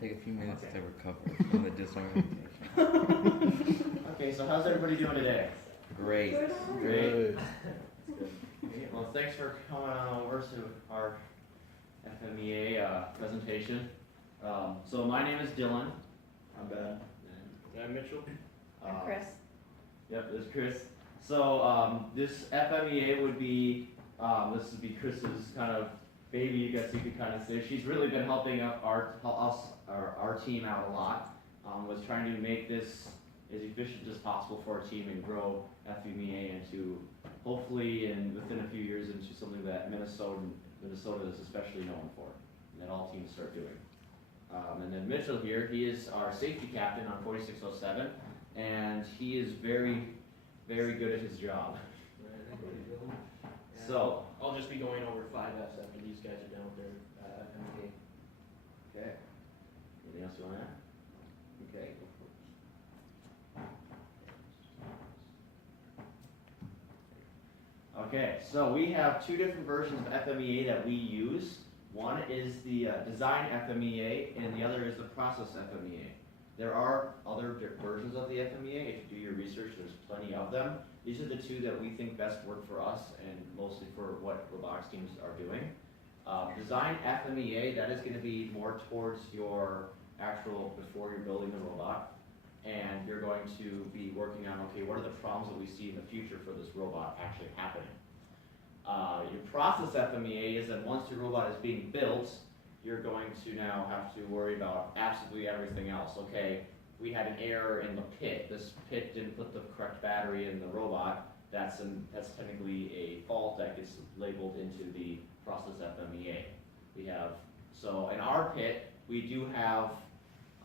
take a few minutes Okay. to recover from the disorientation. Okay, so how's everybody doing today? Great. Great. Okay, well, thanks for coming on over to our FMEA presentation. So my name is Dylan. I'm Ben. And I'm Mitchell. I'm Chris. Yep, this is Chris. So this FMEA would be, this would be Chris's kind of baby, I guess you could kind of say. She's really been helping out our team out a lot. Was trying to make this as efficient as possible for our team and grow FMEA into, hopefully, and within a few years, into something that Minnesota is especially known for, and that all teams start doing. And then Mitchell here, he is our safety captain on 4607, and he is very, very good at his job. So I'll just be going over 5S after these guys are done with their FMEA. okay. Anything else you want to add? Okay. Go for it. Okay, so we have two different versions of FMEA that we use. One is the design FMEA, and the other is the process FMEA. There are other versions of the FMEA. If you do your research, there's plenty of them. These are the two that we think best work for us and mostly for what robotics teams are doing. Design FMEA, that is going to be more towards your actual, before you're building the robot. And you're going to be working on, okay, what are the problems that we see in the future for this robot actually happening? Your process FMEA is that once your robot is being built, you're going to now have to worry about absolutely everything else. Okay, we had an error in the pit. This pit didn't put the correct battery in the robot. That's technically a fault that gets labeled into the process FMEA. So in our pit, we do have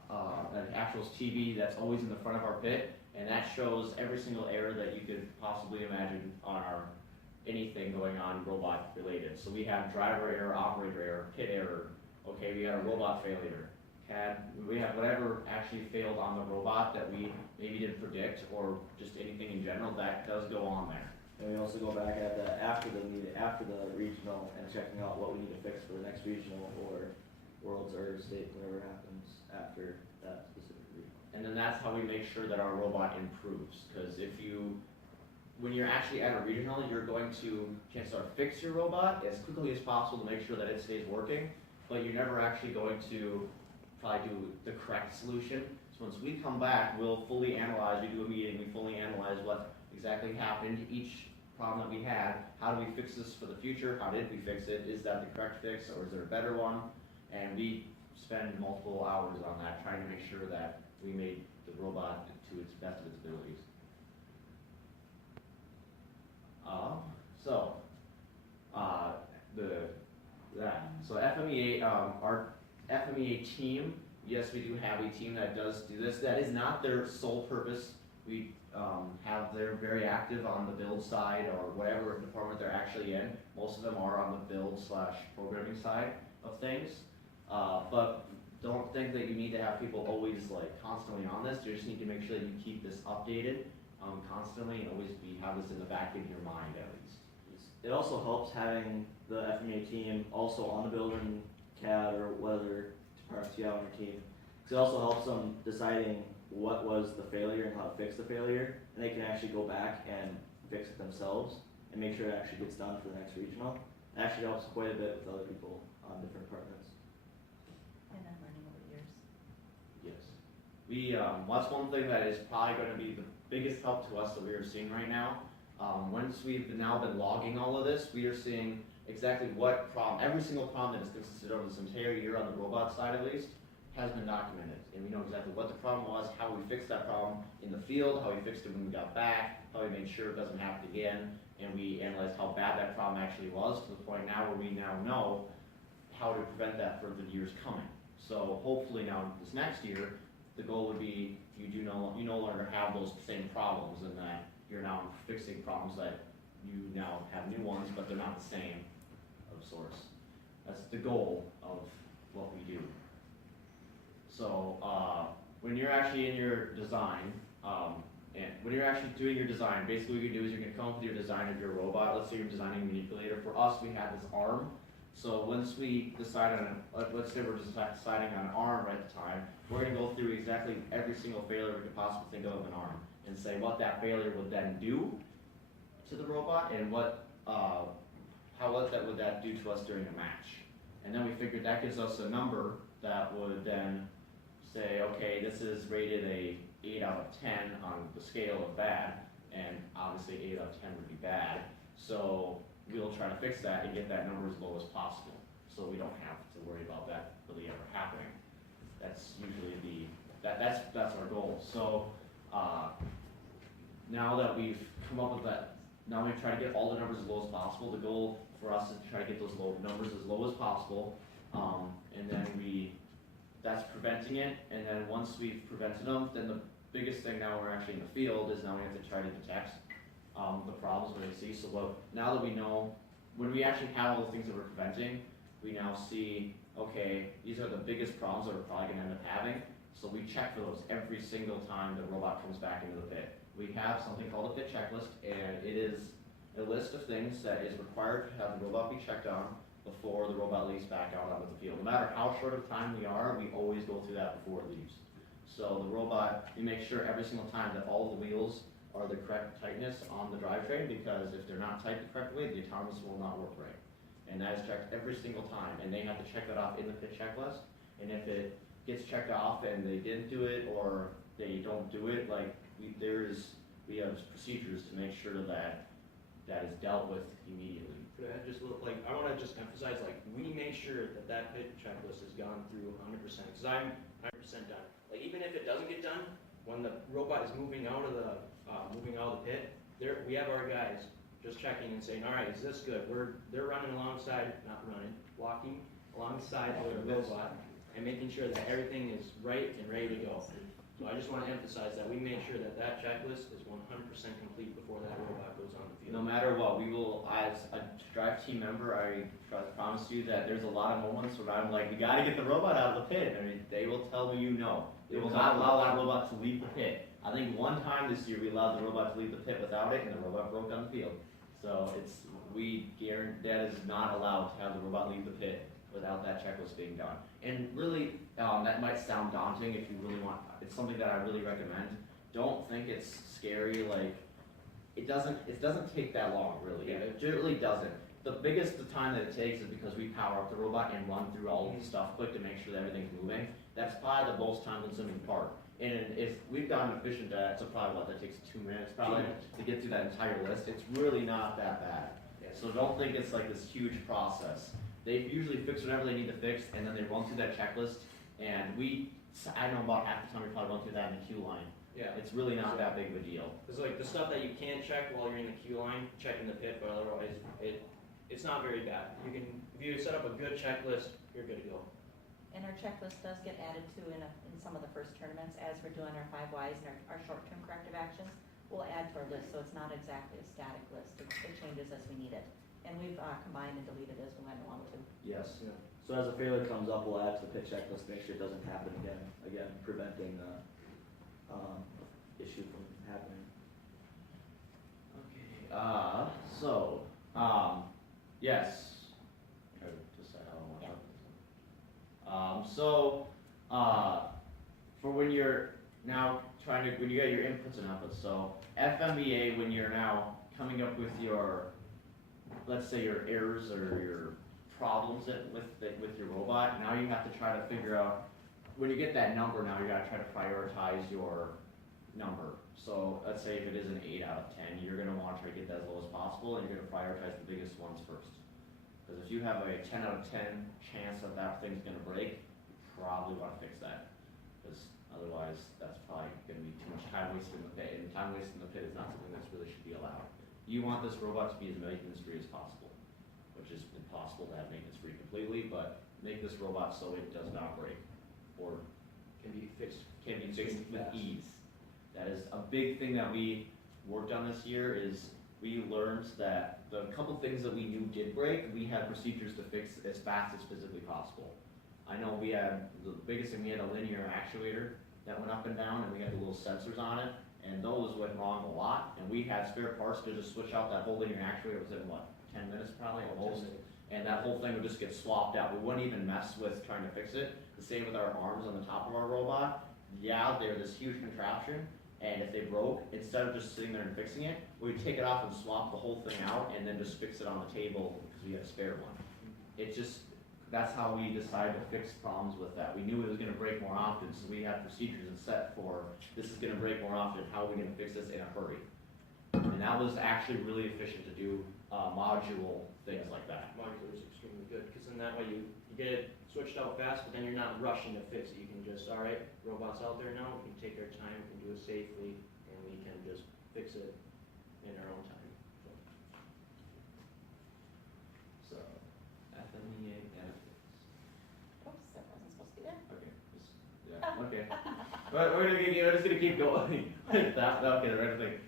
an actual TV that's always in the front of our pit, and that shows every single error that you could possibly imagine on anything going on robot related. So we have driver error, operator error, pit error. Okay, we had a robot failure. We have whatever actually failed on the robot that we maybe didn't predict, or just anything in general that does go on there. And we also go back at after the regional, and checking out what we need to fix for the next regional or worlds or state, whatever happens after that specific regional. And then that's how we make sure that our robot improves. Because when you're actually at a regional, you're going to fix your robot as quickly as possible to make sure that it stays working, but you're never actually going to probably do the correct solution. So once we come back, we'll fully analyze, we do a meeting, we fully analyze what exactly happened, each problem that we had, how do we fix this for the future, how did we fix it, is that the correct fix, or is there a better one? And we spend multiple hours on that, trying to make sure that we made the robot to its best of its abilities. So FMEA, our FMEA team, yes, we do have a team that does do this. That is not their sole purpose. We they're very active on the build side or whatever department they're actually in. Most of them are on the build/programming side of things. But don't think that you need to have people always constantly on this. You just need to make sure that you keep this updated constantly and always have this in the back of your mind at least. It also helps having the FMEA team also on the building CAD or whether departments you have on your team. Because it also helps them deciding what was the failure and how to fix the failure, and they can actually go back and fix it themselves and make sure it actually gets done for the next regional. It actually helps quite a bit with other people on different departments. And I'm learning over the years. Yes. That's one thing that is probably going to be the biggest help to us that we are seeing right now. Once we've now been logging all of this, we are seeing exactly what problem, every single problem that has existed over this entire year on the robot side at least, has been documented. And we know exactly what the problem was, how we fixed that problem in the field, how we fixed it when we got back, how we made sure it doesn't happen again, and we analyzed how bad that problem actually was to the point now where we now know how to prevent that for the years coming. So hopefully now this next year, the goal would be you no longer have those same problems, and that you're now fixing problems that you now have new ones, but they're not the same of sorts. That's the goal of what we do. So when you're actually in your design, and when you're actually doing your design, basically what you do is you're going to come up with your design of your robot. Let's say you're designing a manipulator. For us, we have this arm So once we decide on, let's say we're deciding on an arm at the time, we're gonna go through exactly every single failure we could possibly think of an arm, and say what that failure would then do to the robot, and what that would do to us during a match. And then we figured that gives us a number that would then say, okay, this is rated a 8 out of 10 on the scale of bad, and obviously 8 out of 10 would be bad. So we'll try to fix that and get that number as low as possible, so we don't have to worry about that really ever happening. That's usually that's our goal. So now that we've come up with that, now we try to get all the numbers as low as possible. The goal for us is to try to get those numbers as low as possible, and then that's preventing it. And then once we've prevented them, then the biggest thing now we're actually in the field is now we have to try to detect the problems when we see. So now that we know, when we actually have all the things that we're preventing, we now see, okay, these are the biggest problems that we're probably going to end up having. So we check for those every single time the robot comes back into the pit. We have something called a pit checklist, and it is a list of things that is required to have the robot be checked on before the robot leaves back out onto the field. No matter how short of time we are, we always go through that before it leaves. So the robot, we make sure every single time that all the wheels are the correct tightness on the drivetrain, because if they're not tight the correct way, the autonomous will not work right. And that is checked every single time, and they have to check that off in the pit checklist. And if it gets checked off and they didn't do it, or they don't do it, like we have procedures to make sure that that is dealt with immediately. Could I just look, like, I wanna just emphasize, like, we make sure that that pit checklist has gone through 100%, cause I'm 100% done. Like, even if it doesn't get done, when the robot is moving out of the pit, we have our guys just checking and saying, all right, is this good? They're running alongside, walking alongside the robot and making sure that everything is right and ready to go. So I just want to emphasize that we make sure that that checklist is 100% complete before that robot goes on the field. No matter what, we will, as a drive team member, I promise you that there's a lot of moments where I'm like, we gotta get the robot out of the pit. I mean, they will tell you no. They will not allow that robot to leave the pit. I think one time this year we allowed the robot to leave the pit without it, and the robot broke on the field. So we guarantee that is not allowed to have the robot leave the pit without that checklist being done. And really, that might sound daunting if you really want, it's something that I really recommend. Don't think it's scary, like, it doesn't take that long, really. Yeah. It really doesn't. The time that it takes is because we power up the robot and run through all of the stuff quick to make sure that everything's moving. That's probably the most time consuming part. And if we've gotten efficient at it, so probably that takes 2 minutes probably to get through that entire list. It's really not that bad. So don't think it's like this huge process. They usually fix whatever they need to fix, and then they run through that checklist. And I know about half the time we probably run through that in the queue line. Yeah. It's really not that big of a deal. It's like the stuff that you can't check while you're in the queue line, check in the pit, but otherwise it's not very bad. If you set up a good checklist, you're good to go. And our checklist does get added to in some of the first tournaments as we're doing our 5 Ys and our short-term corrective actions. We'll add to our list, so it's not exactly a static list. It changes as we need it. And we've combined and deleted as we went along too. Yes. Yeah. So as a failure comes up, we'll add to the pit checklist, make sure it doesn't happen again, preventing the issue from happening. Okay, yes. Try to decide how I want to talk this one. For when you're now when you get your inputs and outputs, so FMEA, when you're now coming up with your, let's say your errors or your problems with your robot, now you have to try to figure out, when you get that number now, you gotta try to prioritize your number. So let's say if it is an 8 out of 10, you're gonna want to try to get that as low as possible, and you're gonna prioritize the biggest ones first. Because if you have a 10 out of 10 chance that thing's gonna break, you probably want to fix that. Because otherwise, that's probably gonna be too much time wasted in the pit, and time wasted in the pit is not something that really should be allowed. You want this robot to be as maintenance-free as possible, which is impossible to have maintenance-free completely, but make this robot so it does not break, or Can be fixed with fast. ease. That is a big thing that we worked on this year, is we learned that the couple things that we knew did break, we had procedures to fix as fast as physically possible. I know we had, the biggest thing, we had a linear actuator that went up and down, and we had the little sensors on it, and those went wrong a lot, and we had spare parts to just switch out that whole linear actuator within 10 minutes probably, at most. and that whole thing would just get swapped out. We wouldn't even mess with trying to fix it. The same with our arms on the top of our robot. Yeah, they're this huge contraption, and if they broke, instead of just sitting there and fixing it, we'd take it off and swap the whole thing out, and then just fix it on the table because we had a spare one. It just, that's how we decided to fix problems with that. We knew it was gonna break more often, so we had procedures and set for, this is gonna break more often, how are we gonna fix this in a hurry? And that was actually really efficient to do, module things like that. Modular is extremely good, because then that way you get it switched out fast, but then you're not rushing to fix it. You can just, all right, robot's out there now, we can take our time, we can do it safely, and we can just fix it in our own time. So, FMEA benefits. Oops, that wasn't supposed to be there. Okay, just, yeah, okay. But we're just gonna keep going like that, okay, the right thing.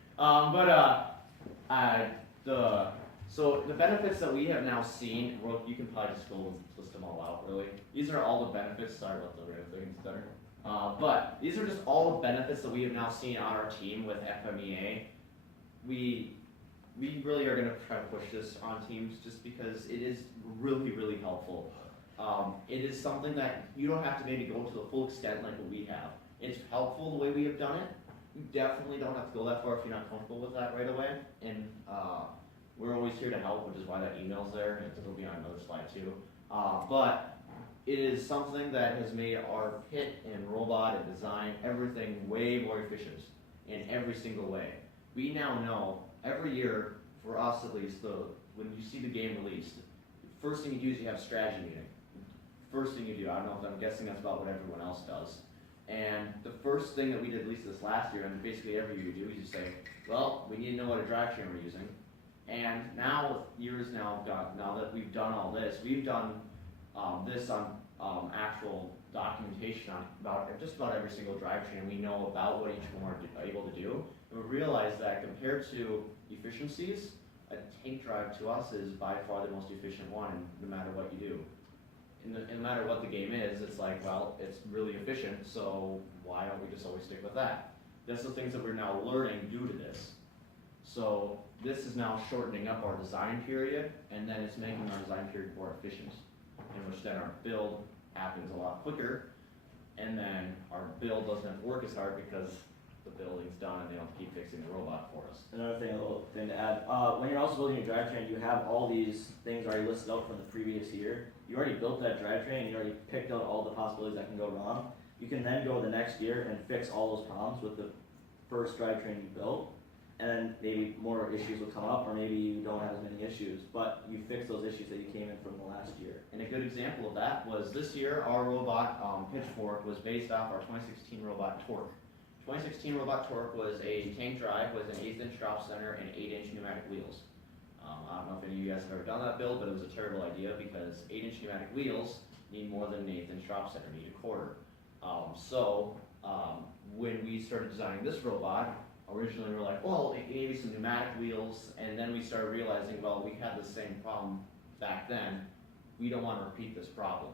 So the benefits that we have now seen, well, you can probably just go and list them all out, really. These are all the benefits, sorry about the random things there. But these are just all the benefits that we have now seen on our team with FMEA. We really are gonna try to push this on teams just because it is really, really helpful. It is something that you don't have to maybe go to the full extent like what we have. It's helpful the way we have done it. You definitely don't have to go that far if you're not comfortable with that right away. And we're always here to help, which is why that email's there, and it'll be on another slide too. But it is something that has made our pit and robot and design everything way more efficient in every single way. We now know every year, for us at least, when you see the game released, first thing you do is you have a strategy meeting. First thing you do, I don't know if I'm guessing that's about what everyone else does. And the first thing that we did, at least this last year, and basically every year you do, is you say, well, we need to know what a drivetrain we're using. And now, years now that we've done all this, we've done this on actual documentation on just about every single drivetrain. We know about what each one are able to do. And we realize that compared to efficiencies, a tank drive to us is by far the most efficient one, no matter what you do. No matter what the game is, it's like, well, it's really efficient, so why don't we just always stick with that? That's the things that we're now learning due to this. So this is now shortening up our design period, and then it's making our design period more efficient, in which then our build happens a lot quicker, and then our build doesn't have to work as hard because the building's done and they don't have to keep fixing the robot for us. Another thing, a little thing to add, when you're also building a drivetrain, you have all these things already listed out from the previous year. You already built that drivetrain, you already picked out all the possibilities that can go wrong. You can then go the next year and fix all those problems with the first drivetrain you built, and then maybe more issues will come up, or maybe you don't have as many issues, but you fix those issues that you came in from the last year. And a good example of that was this year, our robot Pitchfork was based off our 2016 robot Torque. 2016 robot Torque was a tank drive with an 1/8 inch drop center and 8-inch pneumatic wheels. I don't know if any of you guys have ever done that build, but it was a terrible idea because 8-inch pneumatic wheels need more than an 1/8 inch drop center, need a quarter. When we started designing this robot, originally we were like, well, maybe some pneumatic wheels, and then we started realizing, well, we had the same problem back then. We don't want to repeat this problem.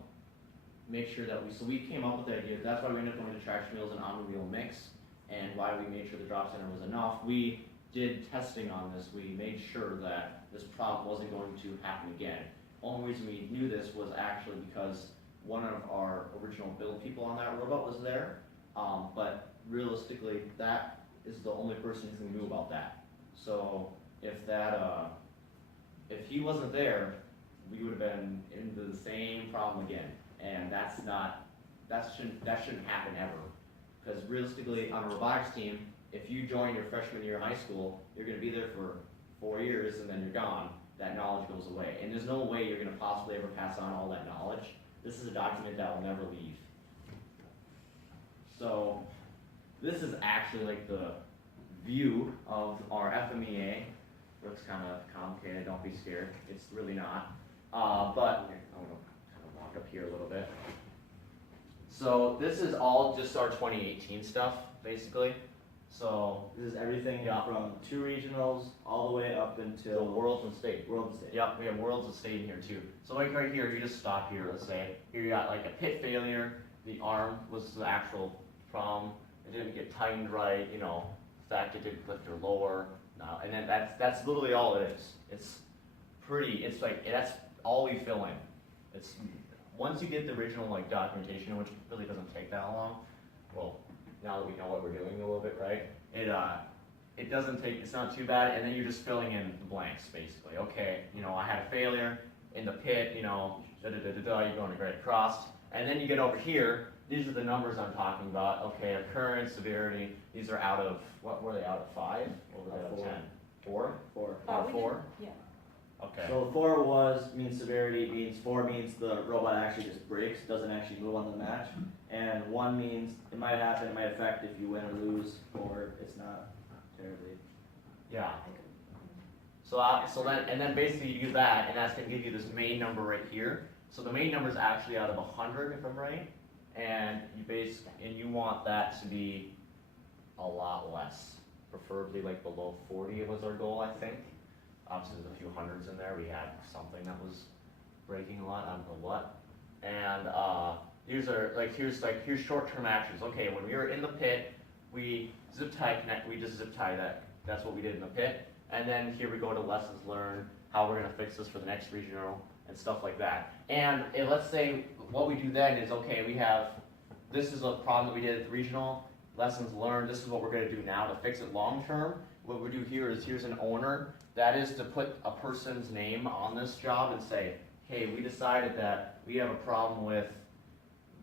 Make sure that so we came up with the idea, that's why we ended up going to traction wheels and on-wheel mix, and why we made sure the drop center was enough. We did testing on this. We made sure that this problem wasn't going to happen again. Only reason we knew this was actually because one of our original build people on that robot was there, but realistically, that is the only person who knew about that. So if he wasn't there, we would have been into the same problem again, and that shouldn't happen ever. Because realistically, on a robotics team, if you join your freshman year of high school, you're going to be there for 4 years and then you're gone. That knowledge goes away, and there's no way you're going to possibly ever pass on all that knowledge. This is a document that will never leave. So this is actually like the view of our FMEA. Looks kind of complicated, don't be scared. It's really not. But here, I'm going to kind of walk up here a little bit. So this is all just our 2018 stuff, basically. So This is everything Yeah. from 2 regionals all the way up the until worlds and state. World and State. Yep, we have worlds and state in here too. So like right here, you just stop here, let's say. Here you got like a pit failure, the arm was the actual problem, it didn't get tightened right, the fact it didn't lift or lower. No, and then that's literally all it is. It's like, that's all we fill in. It's, once you get the original like documentation, which really doesn't take that long, well, now that we know what we're doing a little bit, right? It doesn't take, it's not too bad, and then you're just filling in the blanks, basically. Okay, you know, I had a failure in the pit, you know, you're going to grade across, and then you get over here, these are the numbers I'm talking about. Okay, occurrence, severity, these are out of, what were they, out of 5? Or were they out of 4. 10? 4? 4. Out of we did- 4? Yeah. Okay. So 4 means severity, means 4 means the robot actually just breaks, doesn't actually move on the match. And 1 means it might happen, it might affect if you win or lose, or it's not terribly. Yeah. So then, and then basically you do that, and that's gonna give you this main number right here. So the main number is actually out of 100, if I'm right, and you want that to be a lot less, preferably like below 40 was our goal, I think. Obviously, there's a few hundreds in there. We had something that was breaking a lot. I don't know what. And here's short-term actions. Okay, when we were in the pit, we zip tie connect. We just zip tie that. That's what we did in the pit. And then here we go to lessons learned, how we're gonna fix this for the next regional and stuff like that. And let's say what we do then is, okay, this is a problem that we did at the regional. Lessons learned. This is what we're gonna do now to fix it long term. What we do here is here's an owner. That is to put a person's name on this job and say, hey, we decided that we have a problem with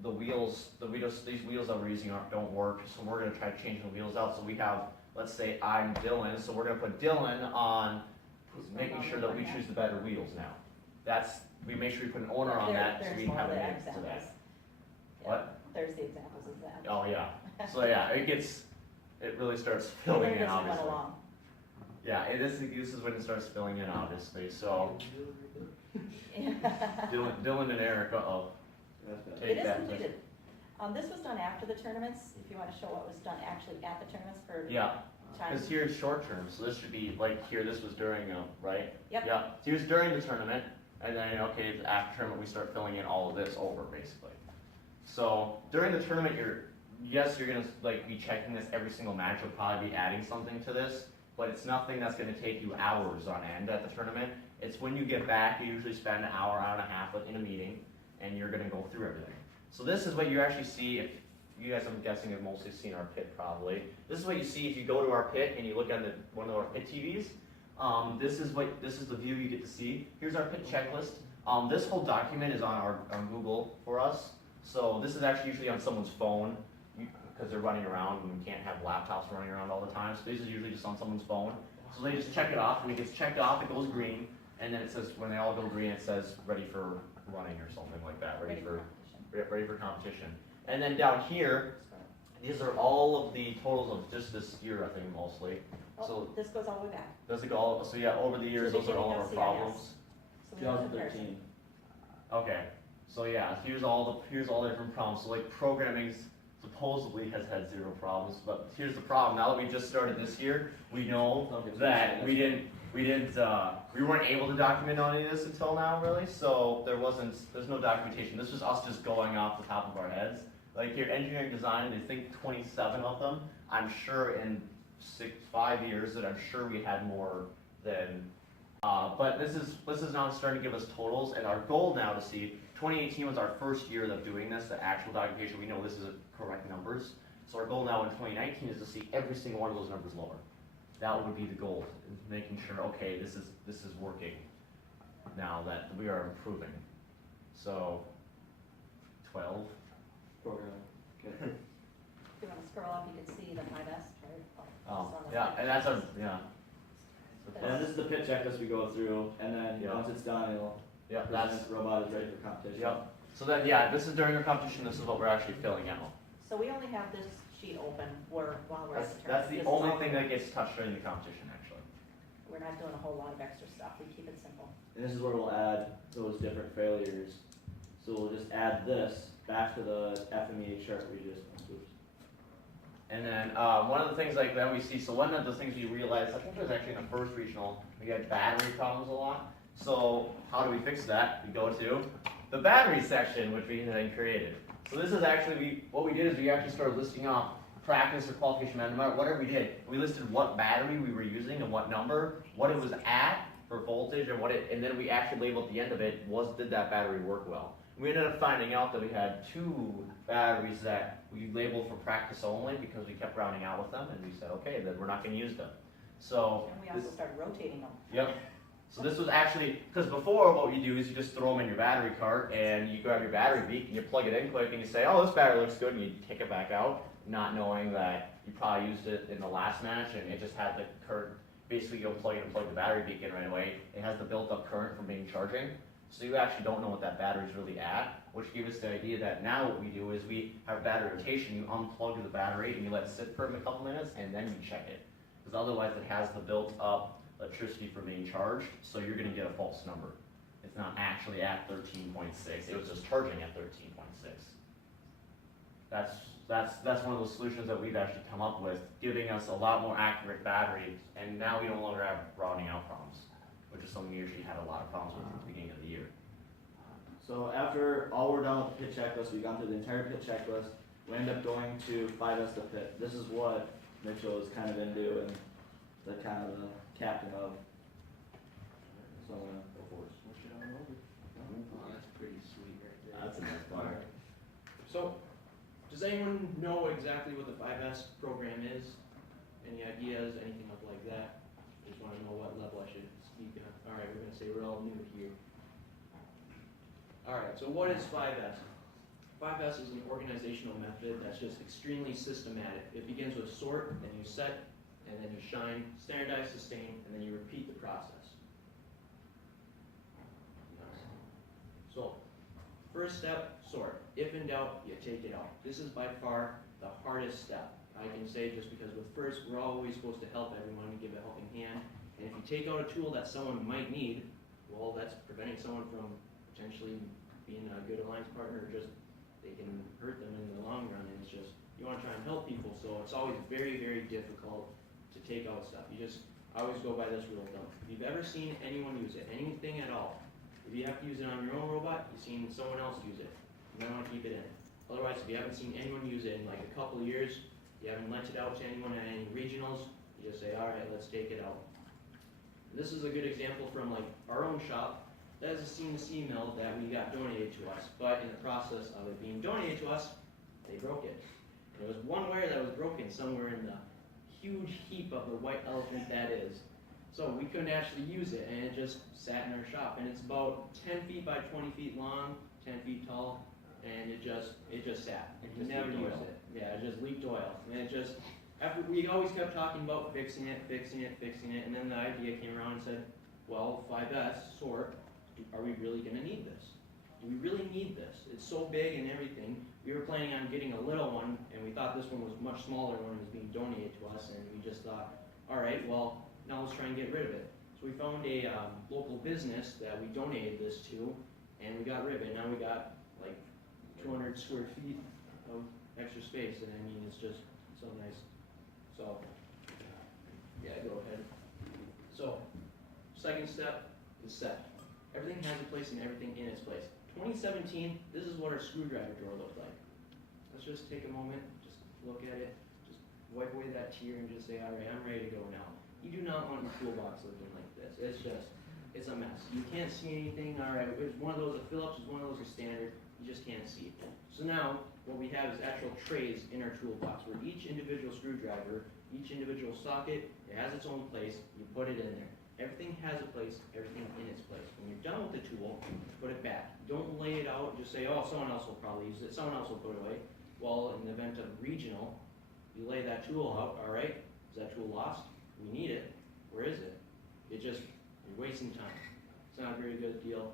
the wheels, these wheels that we're using don't work, so we're gonna try changing the wheels out. So we have, let's say I'm Dylan, so we're gonna put Dylan on making sure that we choose the better wheels now. We make sure we put an owner on that, so we have a name to that. What? There's the examples of that. Oh, yeah. So yeah, it really starts filling in, obviously. Yeah, this is when it starts filling in, obviously. So Dylan and Eric, That's bad. It is completed. This was done after the tournaments, if you want to show what was done actually at the tournaments for Yeah, time. because here's short term, so this should be like here. This was during, right? Yep. Yeah. So here's during the tournament, and then okay, after tournament we start filling in all of this over basically. So during the tournament, you're gonna like be checking this every single match. You'll probably be adding something to this. But it's nothing that's going to take you hours on end at the tournament. It's when you get back, you usually spend an hour, hour and a half in a meeting, and you're going to go through everything. So this is what you actually see. If you guys, I'm guessing, have mostly seen our pit probably. This is what you see if you go to our pit and you look at one of our pit TVs. This is the view you get to see. Here's our pit checklist. This whole document is on Google for us. So this is actually usually on someone's phone, because they're running around and we can't have laptops running around all the time. So this is usually just on someone's phone. So they just check it off. When it gets checked off, it goes green. And then it says, when they all go green, it says ready for running or something like that. Ready for competition. And then down here, these are all of the totals of just this year, I think, mostly. So this goes all the way back. does it go all, so yeah, over the years, those are all of our beginning of problems. So we have a comparison. 2013. Okay, so yeah, here's all the different problems. So like programming supposedly has had 0 problems, but here's the problem. Now that we just started this year, we know that we weren't able to document any of this until now, really. So there's no documentation. This was us just going off the top of our heads. Like here, engineering design, they think 27 of them. I'm sure in 5 years that I'm sure we had more than. But this is now starting to give us totals, and our goal now to see. 2018 was our first year of doing this, the actual documentation. We know this is correct numbers. So our goal now in 2019 is to see every single one of those numbers lower. That would be the goal, is making sure, okay, this is working now that we are improving. So 12. Programming. Okay. If you want to scroll up, you can see the 5S, right? Oh, just on the yeah, side. and that's our, yeah. And this is the pit checklist we go through, and then Yeah. once it's done, it'll Yeah, present the robot is ready for competition. Yep. So then, yeah, this is during our competition. This is what we're actually filling out. So we only have this sheet open while we're at the That's tournament. the This is only all- thing that gets touched during the competition, actually. We're not doing a whole lot of extra stuff. We keep it simple. And this is where we'll add those different failures. So we'll just add this back to the FMEA chart we just went. And then one of the things like that we see, so one of the things we realized, I think it was actually in the first regional, we had battery problems a lot. So how do we fix that? We go to the battery section, which we then created. So this is actually, what we did is we actually started listing off practice or qualification, no matter whatever we did. We listed what battery we were using and what number, what it was at, for voltage and and then we actually labeled at the end of it did that battery work well. We ended up finding out that we had 2 batteries that we labeled for practice only because we kept rounding out with them, and we said, okay, then we're not going to use them. So And we also started rotating them. yep. So this was actually, because before what you do is you just throw them in your battery cart and you grab your battery beak and you plug it in quick and you say, oh, this battery looks good, and you take it back out, not knowing that you probably used it in the last match and it just had the current. Basically, you go plug in and plug the battery beak in right away. It has the built-up current from being charging. So you actually don't know what that battery's really at, which gave us the idea that now what we do is we have battery rotation. You unplug the battery and you let it sit for a couple minutes and then you check it. Because otherwise it has the built-up electricity for being charged, so you're going to get a false number. It's not actually at 13.6. It was just charging at 13.6. That's one of those solutions that we've actually come up with, giving us a lot more accurate batteries, and now we no longer have rounding out problems, which is something we usually had a lot of problems with at the beginning of the year. So after all we're done with the pit checklist, we've gone through the entire pit checklist, we end up going to 5S the pit. This is what Mitchell is kind of into and the kind of the captain of. So I'm gonna go forward. Switch it on over. Oh, that's pretty sweet right there. That's a nice bar. So, does anyone know exactly what the 5S program is? Any ideas, anything up like that? Just want to know what level I should speak on. Alright, we're going to say we're all new here. Alright, so what is 5S? 5S is an organizational method that's just extremely systematic. It begins with sort, then you set, and then you shine, standardize, sustain, and then you repeat the process. So, first step, sort. If in doubt, you take it out. This is by far the hardest step. I can say just because with first, we're always supposed to help everyone and give a helping hand. And if you take out a tool that someone might need, well, that's preventing someone from potentially being a good alliance partner, or just they can hurt them in the long run. And it's just, you want to try and help people, so it's always very, very difficult to take out stuff. I always go by this rule of thumb. If you've ever seen anyone use it, anything at all, if you have to use it on your own robot, you've seen someone else use it. You might want to keep it in. Otherwise, if you haven't seen anyone use it in like a couple of years, you haven't lent it out to anyone at any regionals, you just say, all right, let's take it out. This is a good example from like our own shop. That is a CNC mill that we got donated to us, but in the process of it being donated to us, they broke it. And it was one wire that was broken somewhere in the huge heap of the white elephant that is. So we couldn't actually use it, and it just sat in our shop. And it's about 10 feet by 20 feet long, 10 feet tall, and it just sat. We never used it. Yeah, it just leaked oil. And it just, after we always kept talking about fixing it, and then the idea came around and said, well, 5S, sort, are we really gonna need this? Do we really need this? It's so big and everything. We were planning on getting a little one, and we thought this one was much smaller when it was being donated to us, and we just thought, all right, well, now let's try and get rid of it. So we found a local business that we donated this to, and we got rid of it. Now we got like 200 square feet of extra space, and I mean, it's just so nice. So, yeah, go ahead. So, second step is set. Everything has a place and everything in its place. 2017, this is what our screwdriver drawer looked like. Let's just take a moment, just look at it, just wipe away that tear and just say, all right, I'm ready to go now. You do not want your toolbox looking like this. It's a mess. You can't see anything. All right, it's one of those, a Phillips is one of those a standard. You just can't see. So now, what we have is actual trays in our toolbox where each individual screwdriver, each individual socket, it has its own place. You put it in there. Everything has a place, everything in its place. When you're done with the tool, put it back. Don't lay it out, just say, oh, someone else will probably use it, someone else will put it away. Well, in the event of regional, you lay that tool out, all right, is that tool lost? We need it. Where is it? You're wasting time. It's not a very good deal.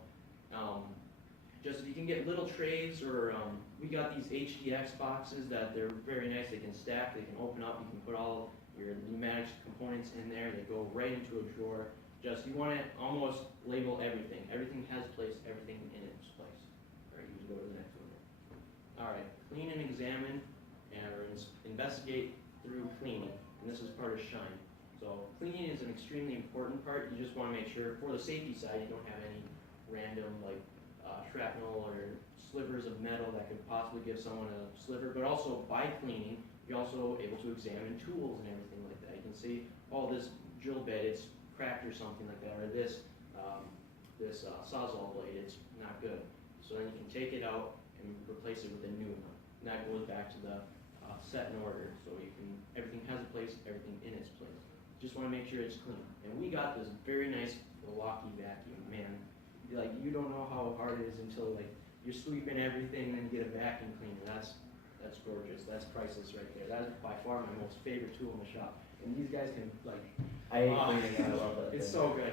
Just if you can get little trays, or we got these HDX boxes that they're very nice. They can stack, they can open up, you can put all your pneumatic components in there. They go right into a drawer. Just, you want to almost label everything. Everything has a place, everything in its place. All right, you can go to the next one. All right, clean and examine, or investigate through cleaning. And this is part of shine. So cleaning is an extremely important part. You just want to make sure, for the safety side, you don't have any random like shrapnel or slivers of metal that could possibly give someone a sliver. But also by cleaning, you're also able to examine tools and everything like that. You can see, oh, this drill bit, it's cracked or something like that, or this Sawzall blade, it's not good. So then you can take it out and replace it with a new one. And that goes back to the set in order, so everything has a place, everything in its place. Just want to make sure it's clean. And we got this very nice Milwaukee vacuum, man. Like, you don't know how hard it is until like you're sweeping everything and you get a vacuum cleaner. That's gorgeous. That's priceless right there. That is by far my most favorite tool in the shop. And these guys can like, I hate cleaning that, I love that it's thing. so good.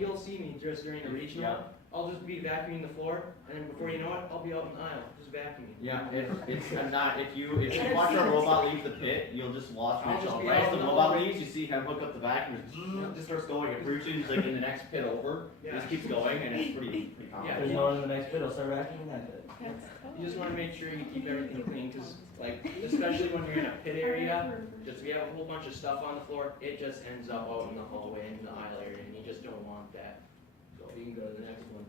You'll see me just during the regional. Yeah. I'll just be vacuuming the floor, and then before you know it, I'll be out in the aisle just vacuuming. Yeah, if you watch a robot leave the pit, you'll just watch I'll Mitchell. just be Right as out the in the robot hallway. leaves, you see him hook up the vacuum, and just starts going, and pretty soon he's like in the next pit over. He just keeps going, and it's pretty common. Yeah. There's no one in the next pit, he'll start vacuuming that pit. You just want to make sure you keep everything clean, because like, especially when you're in a pit area, just we have a whole bunch of stuff on the floor, it just ends up out in the hallway, in the aisle area, and you just don't want that. So you can go to the next one.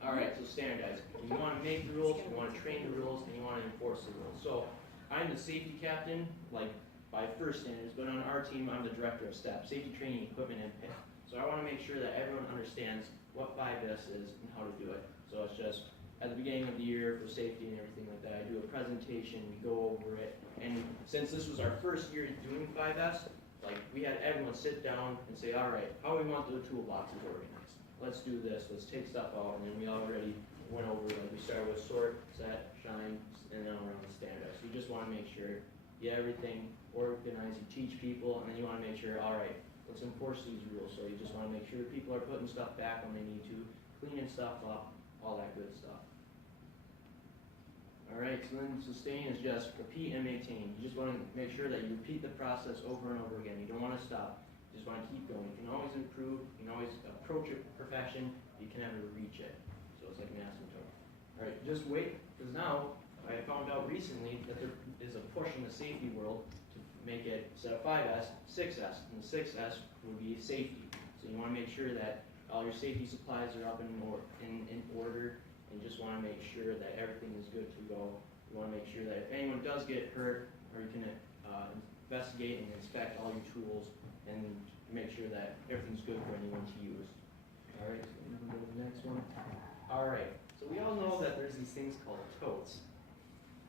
Alright, so standardize. You want to make the rules, you want to train the rules, and you want to enforce the rules. So, I'm the safety captain, like, by first standards, but on our team, I'm the director of staff, safety training, equipment, and pit. So I want to make sure that everyone understands what 5S is and how to do it. So it's just, at the beginning of the year for safety and everything like that, I do a presentation, we go over it, and since this was our first year doing 5S, like, we had everyone sit down and say, alright, how do we want the toolboxes organized? Let's do this, let's take stuff out, and then we already went over, like, we started with sort, set, shine, and then around the standards. So you just want to make sure you get everything organized, you teach people, and then you want to make sure, alright, let's enforce these rules. So you just want to make sure people are putting stuff back when they need to, cleaning stuff up, all that good stuff. Alright, so then sustain is just repeat and maintain. You just want to make sure that you repeat the process over and over again. You don't want to stop. You just want to keep going. You can always improve. You can always approach it perfection. You can never reach it. So it's like an asymptote. Alright, just wait, because now I found out recently that there is a push in the safety world to make it, instead of 5S, 6S. And the 6S would be safety. So you want to make sure that all your safety supplies are up in order. And you just want to make sure that everything is good to go. You want to make sure that if anyone does get hurt, or you can investigate and inspect all your tools and make sure that everything's good for anyone to use. Alright, so we're going to go to the next one. Alright, so we all know that there's these things called totes.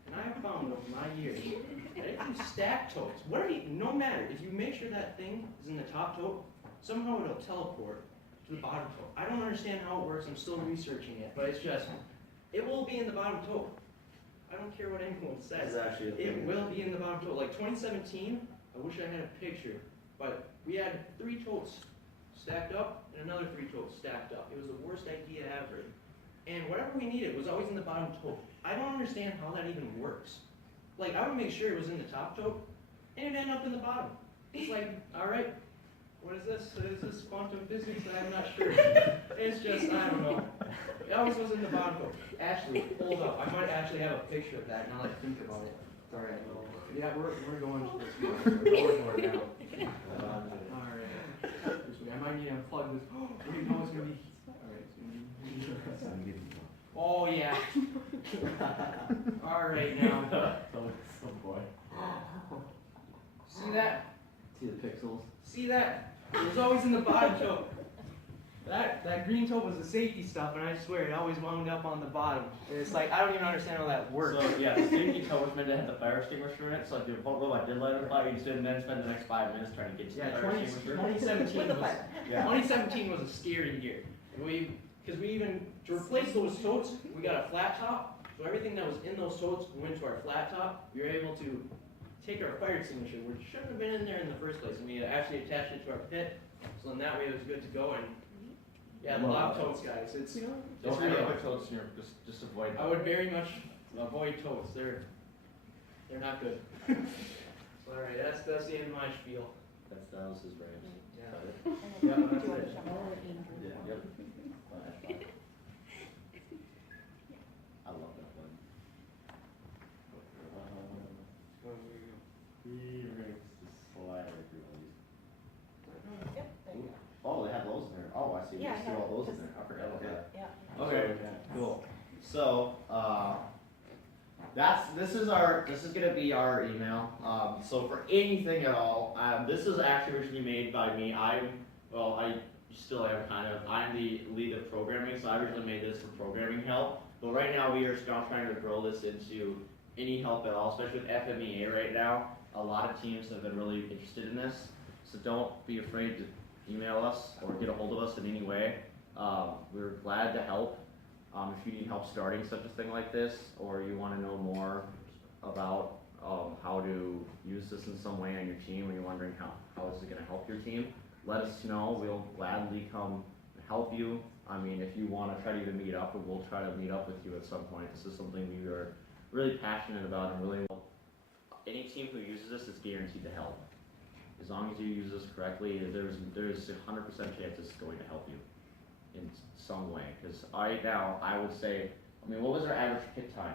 And I have found over my years that if you stack totes, no matter, if you make sure that thing is in the top tote, somehow it'll teleport to the bottom tote. I don't understand how it works, I'm still researching it, but it's just, it will be in the bottom tote. I don't care what anyone says. That's actually the It thing. will be in the bottom tote. Like 2017, I wish I had a picture, but we had 3 totes stacked up and another 3 totes stacked up. It was the worst idea ever. And whatever we needed was always in the bottom tote. I don't understand how that even works. Like, I would make sure it was in the top tote, and it'd end up in the bottom. It's like, alright, what is this? Is this quantum physics? I'm not sure. It's just, I don't know. It always was in the bottom tote. Actually, hold up. I might actually have a picture of that now that I think about it. Alright. Yeah, we're going to this one. We're going for it now. Alright. I might need to unplug this. Oh, what do you know it's going to be? Alright, it's going to be. Oh, yeah. Alright, now. Oh boy. See that? See the pixels? See that? It was always in the bottom tote. That green tote was the safety stuff, and I swear it always wound up on the bottom. And it's like, I don't even understand how that works. So yeah, the safety tote was meant to have the fire extinguisher in it, so if your robot did light on fire, you spend the next 5 minutes trying to get to the fire extinguisher. 2017 was a scary year. Because to replace those totes, we got a flat top, so everything that was in those totes went to our flat top. We were able to take our fire extinguisher, which shouldn't have been in there in the first place, and we actually attached it to our pit, so in that way it was good to go. And yeah, the lob totes, guys, it's Don't real. put totes near, just avoid I them. would very much avoid totes. They're not good. Alright, that's the end of my spiel. That's Dallas's branch. Yeah. And Yeah, then that's do you want it. to show me? Yep. I love that one. He makes the slider through all these. Yep, there you go. Oh, they have those in there. Oh, I see. Yeah, They still yeah, all those in just- there. I forgot about that. Yeah. Okay, cool. So, this is gonna be our email. So for anything at all, this is actually originally made by me. I'm Well, I still am kind of, I'm the lead of programming, so I originally made this for programming help. But right now we are still trying to grow this into any help at all, especially with FMEA right now. A lot of teams have been really interested in this, so don't be afraid to email us or get a hold of us in any way. We're glad to help. If you need help starting such a thing like this, or you want to know more about how to use this in some way on your team, or you're wondering how is it going to help your team, let us know. We'll gladly come help you. I mean, if you want to try to even meet up, we'll try to meet up with you at some point. This is something we are really passionate about and really. Any team who uses this is guaranteed to help. As long as you use this correctly, there's a 100% chance it's going to help you in some way. Because right now, I would say, I mean, what was our average hit time?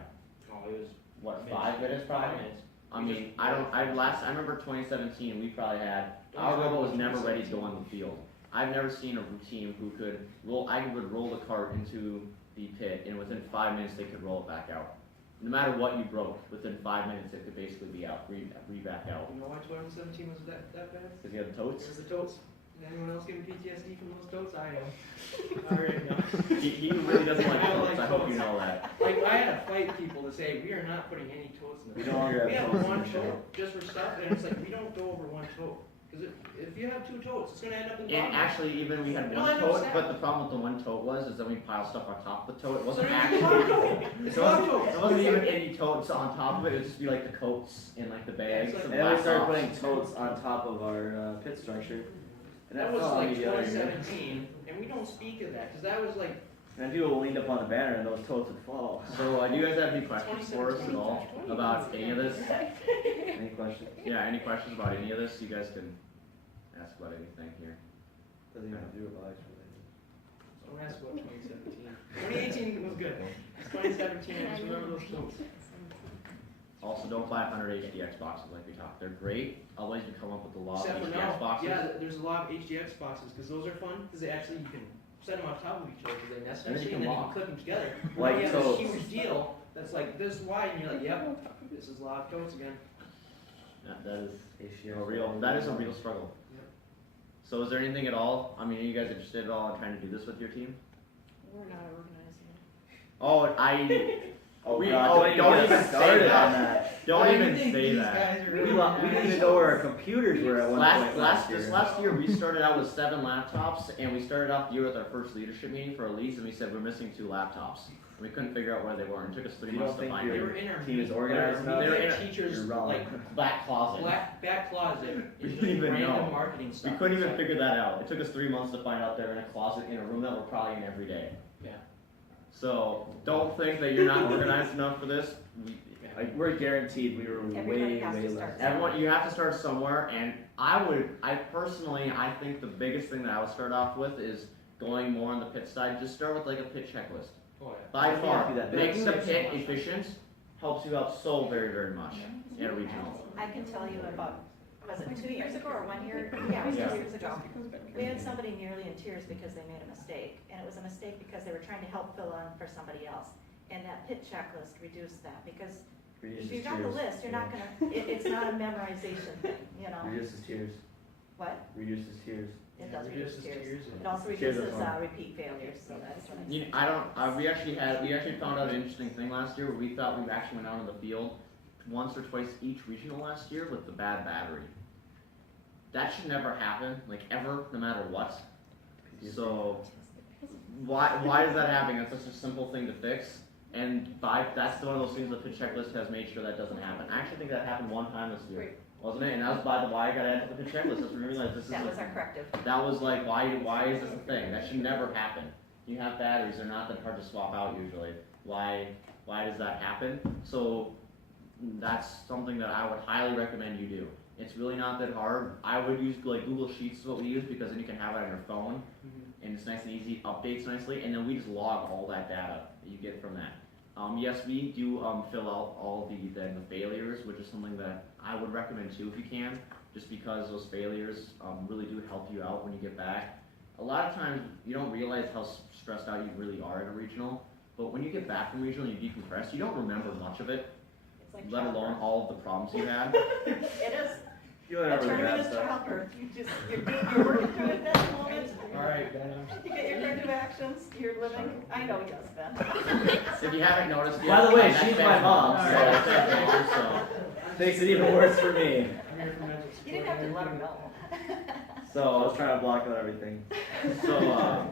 Oh, it was What, 5 minutes probably? 5 minutes. I mean, I remember 2017, we probably had, our robot was never ready to go on the field. I've never seen a team who could I would roll the cart into the pit, and within 5 minutes they could roll it back out. No matter what you broke, within 5 minutes it could basically be out, back out. You know why 2017 was that bad? Because you had totes. It was the totes. Is anyone else getting PTSD from those totes? I am. I already know. He really doesn't like I don't totes, like I hope you totes. know that. Like, I had to fight people to say, we are not putting any totes in the We no longer We have have totes in one the show. tote just for stuff, and it's like, we don't go over one tote. Because if you have 2 totes, it's gonna end up in the And bottom. actually, even we had No, one I tote, understand. but the problem with the one tote was then we piled stuff on top of the tote. It So wasn't it's actually. one tote. It's one tote. It wasn't even any totes on top of it. It would just be like the coats and like the bags. It's like- and And then we started laptops. putting totes on top of our pit structure. And That was fell on like me the other year. 2017, and we don't speak of that, because that was like, And then people leaned up on the banner and those totes would fall. So, do you guys have any questions for us at all about any of this? Any questions? Yeah, any questions about any of this? You guys can ask about anything here. Doesn't even have to do with lives don't ask about 2017. 2018 was good. It's 2017, I just remember those totes. Also, don't buy 100 HDX boxes like we talked. They're great. Otherwise, you come up with a lot Except of for HDX now, boxes. yeah, there's a lot of HDX boxes, because those are fun, because they actually, you can set them on top of each other, because they nest And then nicely, you and can then you lock. can clip them together. Like Now you have this totes. huge deal that's like this wide, and you're like, yep, this is a lot of totes again. That is HDX. a real. That is a real struggle. Yep. So, is there anything at all? I mean, are you guys interested at all in trying to do this with your team? We're not organizing it. Oh, I. Oh, We- God, oh, don't don't even even get say started that. on that. Don't even say that. We didn't even know where our computers were at one point Last year we started out with 7 laptops, and we started off the year with our first leadership meeting for Elise, and we said we're missing 2 laptops. And we couldn't figure out where they were, and it took us 3 You months don't to think find They them. were in our team is organized enough? They were in our a- teachers, You're wrong. like, Back closet. back closet, We and didn't just even random know. marketing stuff. We couldn't even So- figure that out. It took us 3 months to find out they're in a closet in a room that we're probably in every day. Yeah. So don't think that you're not organized enough for this. Like, we're guaranteed we were Everybody way, has to way start less. Everyone, you have to start somewhere, and I personally, I think the biggest thing that I would start off with is going more on the pit side. Just start with like a pit checklist. Oh, yeah. By Yeah, far, do that. making the Saves so pit much time. efficient helps you out so very, very much in a regional. I can tell you about, was it 2 years ago or 1 year? Yeah, it was 2 Yeah. years ago. We had somebody nearly in tears because they made a mistake, and it was a mistake because they were trying to help fill in for somebody else. And that pit checklist reduced that, because if you got the list, you're not gonna, it's not a memorization thing, you know? Reduces tears. What? Reduces tears. It does Reduces reduce tears. tears and- It also Tears are reduces fun. repeat failures, so that's nice. You, I don't. We actually found out an interesting thing last year. Where we thought we actually went out on the field once or twice each regional last year with the bad battery. That should never happen, like ever, no matter what. So why is that happening? That's such a simple thing to fix. And that's one of those things the pit checklist has made sure that doesn't happen. I actually think that happened one time this year, wasn't it? And that was by the why I got added to the pit checklist. That's when we realized this is. That was our corrective. That was like, why is this a thing? That should never happen. You have batteries, they're not that hard to swap out usually. Why does that happen? So that's something that I would highly recommend you do. It's really not that hard. I would use like Google Sheets is what we use, because then you can have it on your phone and it's nice and easy, updates nicely, and then we just log all that data that you get from that. Yes, we do fill out all the failures, which is something that I would recommend too if you can, just because those failures really do help you out when you get back. A lot of times you don't realize how stressed out you really are at a regional, but when you get back from regional and you decompress, you don't remember much of it, It's like let alone childbirth. all of the problems you had. It is. You A remember the tournament bad is stuff. childbirth, you're working through it at that moment. Alright, Ben, You get your corrective actions, you're living, I know he does, Ben. If you haven't noticed yet. By the way, that's she's Ben's my mom, mom, so that's Ben's mom, so. makes it even worse for me. I'm here for mental You didn't have to let him know. So I was trying to block out everything. So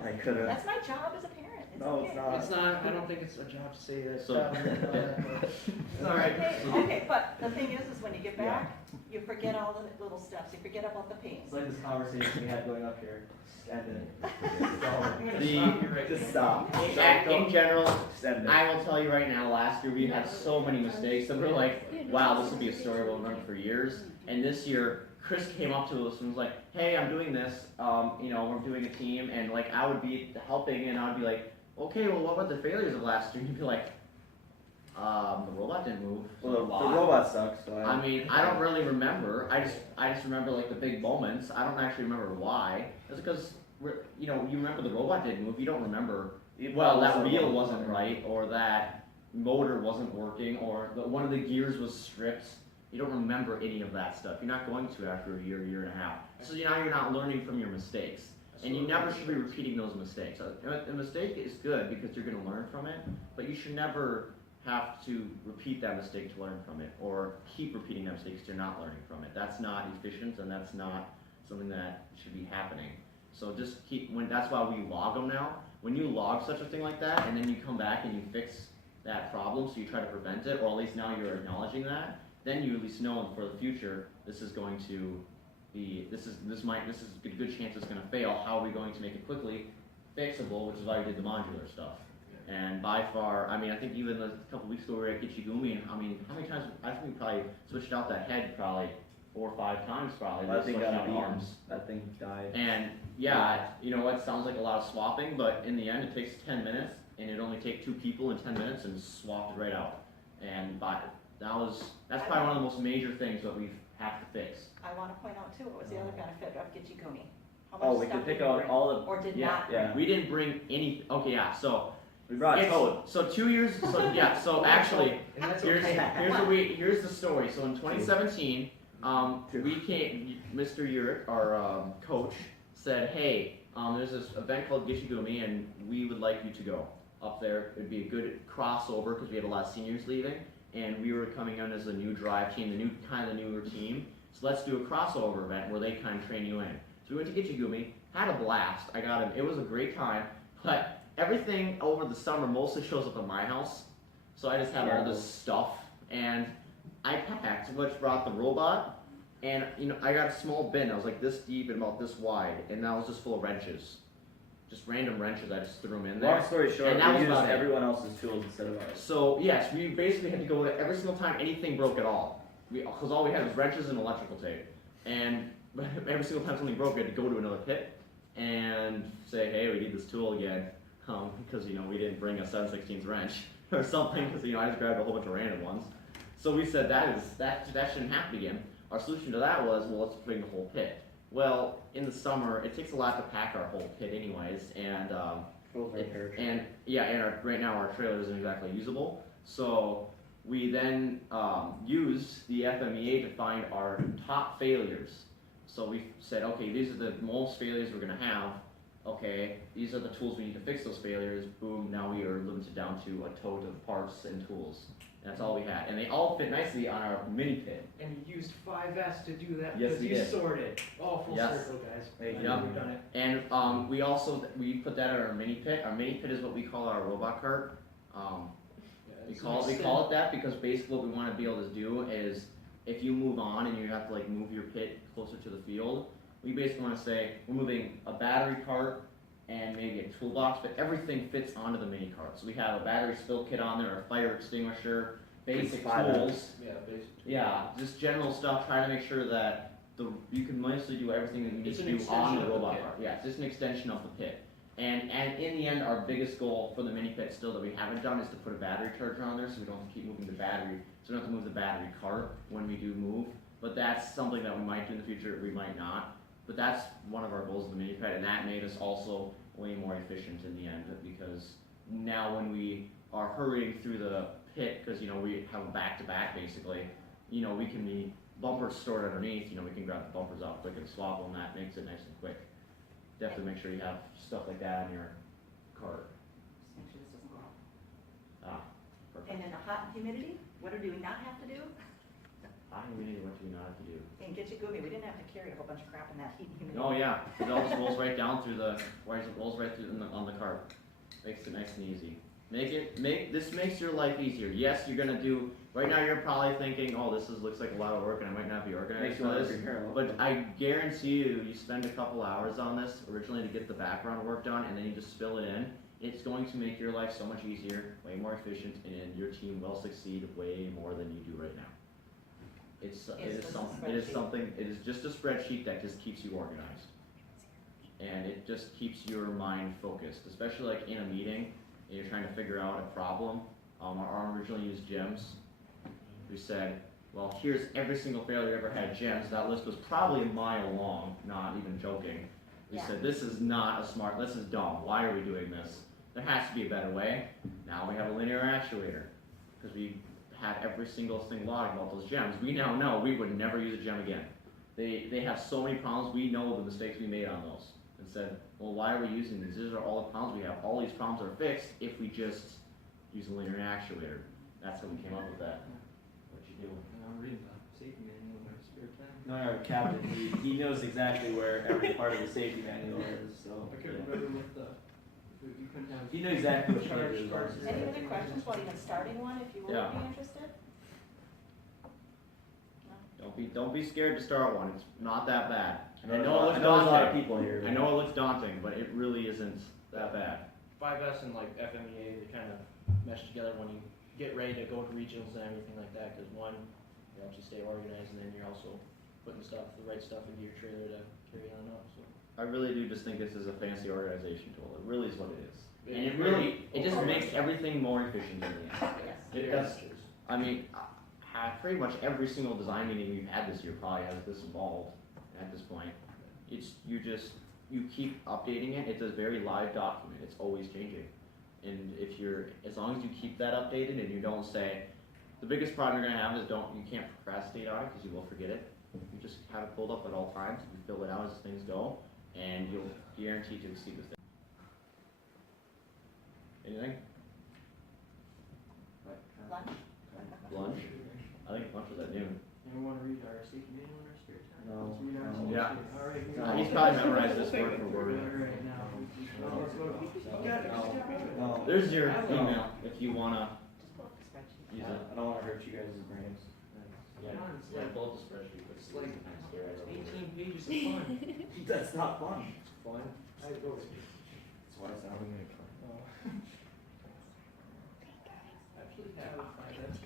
I couldn't. That's my job as a parent, it's No, okay. it's not. It's not, I don't think it's a job to say that. So- Alright. Okay, but the thing is when you get back, you forget all the little steps, you forget about the pain. It's like this conversation we had going up here. Just end it. I'm gonna The- stop you right Just there. stop. In general, Just end it. I will tell you right now, last year we had so many mistakes and we're like, wow, this will be a story we'll remember for years. And this year, Chris came up to us and was like, hey, I'm doing this, we're doing a team, and like I would be helping and I would be like, okay, well what about the failures of last year? And he'd be like, the robot didn't move. Well, the Why?" robot sucks. So I mean, I don't really remember. I just remember like the big moments. I don't actually remember why. It's because you remember the robot didn't move. You don't remember. Well, that wheel wasn't right, or that motor wasn't working, or one of the gears was stripped. You don't remember any of that stuff. You're not going to after a year and a half. So now you're not learning from your mistakes, and you never should be repeating those mistakes. A mistake is good because you're going to learn from it, but you should never have to repeat that mistake to learn from it, or keep repeating that mistake because you're not learning from it. That's not efficient, and that's not something that should be happening. So just that's why we log them now. When you log such a thing like that, and then you come back and you fix that problem, so you try to prevent it, or at least now you're acknowledging that, then you at least know for the future, this is going to be, this is a good chance it's going to fail. How are we going to make it quickly fixable, which is why we did the modular stuff. And by far, I mean, I think even a couple weeks ago we were at Gitchigumi, and I mean, how many times, I think we probably switched out that head probably 4 or 5 times probably. That thing switched got out beaten. arms. That thing died. And yeah, you know what, sounds like a lot of swapping, but in the end it takes 10 minutes, and it only take 2 people in 10 minutes and swapped it right out. And that's probably one of the most major things that we have to fix. I want to point out too, what was the other benefit of Gitchigumi? How Oh, much we stuff could did pick you out bring? all the. Or did Yeah, not yeah. bring? We didn't bring any, okay, yeah, so. We brought it's- code. So 2 years, so actually, And that's here's, okay. here's the story. So in 2017, Mr. Urich, our coach, said, hey, there's this event called Gitchigumi, and we would like you to go up there. It'd be a good crossover because we had a lot of seniors leaving, and we were coming in as a new drive team, the newer team. So let's do a crossover event where they kind of train you in. So we went to Gitchigumi, had a blast. I got him. It was a great time, but everything over the summer mostly shows up at my house. So I just have all this stuff, and I packed, which brought the robot, and I got a small bin that was like this deep and about this wide, and that was just full of wrenches. Just random wrenches, I just threw them in there. Long story short, And that we was used about it. everyone else's tools instead of ours. So yes, we basically had to go there every single time anything broke at all. Because all we had was wrenches and electrical tape. And every single time something broke, we had to go to another pit and say, hey, we need this tool again. Because we didn't bring a 7/16 wrench or something, because I just grabbed a whole bunch of random ones. So we said that shouldn't happen again. Our solution to that was, well, let's bring the whole pit. Well, in the summer, it takes a lot to pack our whole pit anyways, and right now our trailer isn't exactly usable. So we then used the FMEA to find our top failures. So we said, okay, these are the most failures we're gonna have. Okay, these are the tools we need to fix those failures. Boom, now we are limited down to a tote of parts and tools. That's all we had, and they all fit nicely on our mini pit. And you used 5S to do that Yes, because we you did. sorted. Oh, full Yes. circle, guys. Hey, yeah. We've done it. And we put that in our mini pit. Our mini pit is what we call our robot cart. Yeah, We it's call nice it that because basically what we want to be able to do is if you move on and you have to move your pit closer to the field, we basically want to say we're moving a battery cart and maybe a toolbox, but everything fits onto the mini cart. So we have a battery spill kit on there, a fire extinguisher, basic tools. Yeah, basically. Yeah, just general stuff, trying to make sure that you can mostly do everything that you need It's to an do extension on the of the robot pit. cart. Yeah, it's just an extension of the pit. And in the end, our biggest goal for the mini pit still that we haven't done is to put a battery charger on there so we don't have to keep moving the battery. So we don't have to move the battery cart when we do move. But that's something that we might do in the future, we might not. But that's one of our goals of the mini pit, and that made us also way more efficient in the end because now when we are hurrying through the pit, because we have a back-to-back basically, we can be bumpers stored underneath, you know, we can grab the bumpers off quick and swap them, that makes it nice and quick. Definitely make sure you have stuff like that in your cart. Just make sure this doesn't go out. Ah, perfect. And in the hot humidity, what do we not have to do? High humidity, what do we not have to do? And get you gumi, we didn't have to carry a whole bunch of crap in that heat and humidity. Oh yeah, it all just rolls right down through the, wires, it rolls right through on the cart. Makes it nice and easy. This makes your life easier. Yes, you're gonna do, right now you're probably thinking, oh, looks like a lot of work and I might not be organized Makes for you want this. to prepare. But I guarantee you spend a couple hours on this originally to get the background work done and then you just fill it in. It's going to make your life so much easier, way more efficient, and your team will succeed way more than you do right now. It is just a spreadsheet that just keeps you organized. And it just keeps your mind focused, especially like in a meeting and you're trying to figure out a problem. Our arm originally used gems. We said, well, here's every single failure ever had gems. That list was probably a mile long, not even joking. We Yeah. said, this is not this is dumb. Why are we doing this? There has to be a better way. Now we have a linear actuator because we had every single thing logged about those gems. We now know we would never use a gem again. They have so many problems. We know the mistakes we made on those. And said, well, why are we using these? These are all the problems we have. All these problems are fixed if we just use a linear actuator. That's how we came up with that. What you do? I'm reading the safety manual in my spare time. No, our captain, he knows exactly where every part of the safety manual is, so. I couldn't remember what you couldn't have. He knew exactly what Charge pages cards. was. Any other questions while even starting one, if you would Yeah. be interested? Don't be scared to start one. It's not that bad. I I know know it looks there's a lot of daunting. people here. I know it looks daunting, but it really isn't that bad. 5S and like FMEA, they kind of mesh together when you get ready to go to regionals and everything like that, because one, you helps you stay organized, and then you're also putting the right stuff into your trailer to carry on up, so. I really do just think this is a fancy organization tool. It really is what it is. And It's it just makes everything more efficient in the end. Yes. It does. I mean, pretty much every single design meeting we've had this year probably has this involved at this point. You keep updating it. It's a very live document. It's always changing. And as long as you keep that updated and you don't say, the biggest problem you're gonna have is you can't procrastinate on it because you will forget it. You just have it pulled up at all times. You fill it out as things go, and you'll guarantee to exceed the thing. Anything? Lunch? Lunch? I think lunch was at noon. Anyone want to read our safety manual in our spare time? No. Let's read ours. No. Yeah. All right. No. He's probably memorized this word for We're word. doing it right now. Well, let's go. You got it. No. Just step into it. No. There's your I will. email if you wanna Just pull up the spreadsheet. use it. I don't wanna hurt you guys' brains. Come on, it's like pull up the spreadsheet. It's like 18 pages of fun. That's not fun. Fun. I go. That's why it's not. Actually have that's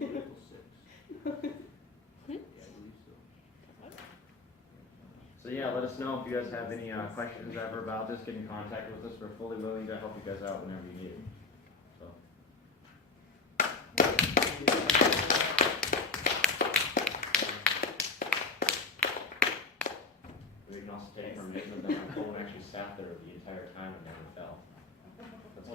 Article 6. So yeah, let us know if you guys have any questions ever about this. Get in contact with us. We're fully willing to help you guys out whenever you need it. So. We can also take from Nathan that my phone actually sat there the entire time and never fell.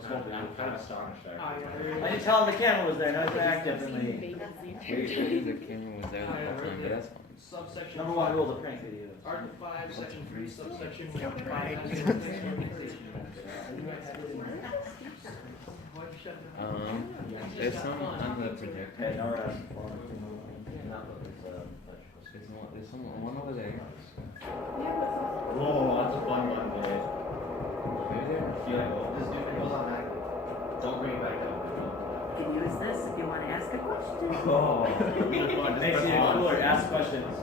I'm kind of astonished actually. I didn't tell him the camera was there, now he's active in the. The camera was there the whole time, but that's fine. Subsection. Number one rule of prank videos. Article 5, Section 3, subsection 1. There's some on the projector. Okay, now we're asking for it. There's one over there. Whoa, that's a fun one, Dave. Just do it goes on back. Don't bring it back up. You can use this if you want to ask a question. Oh. Makes you cooler, ask questions.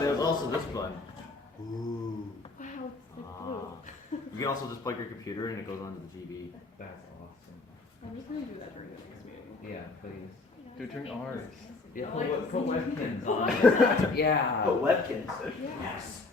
There's also this button. Ooh. Wow, it's like blue. You can also just plug your computer and it goes onto the TV. That's awesome. I'm just gonna do that during the next meeting. Yeah, please. Do it during ours. Yeah, I like put to see webcams you. on. Yeah. Oh, webkins. Yeah. Yes.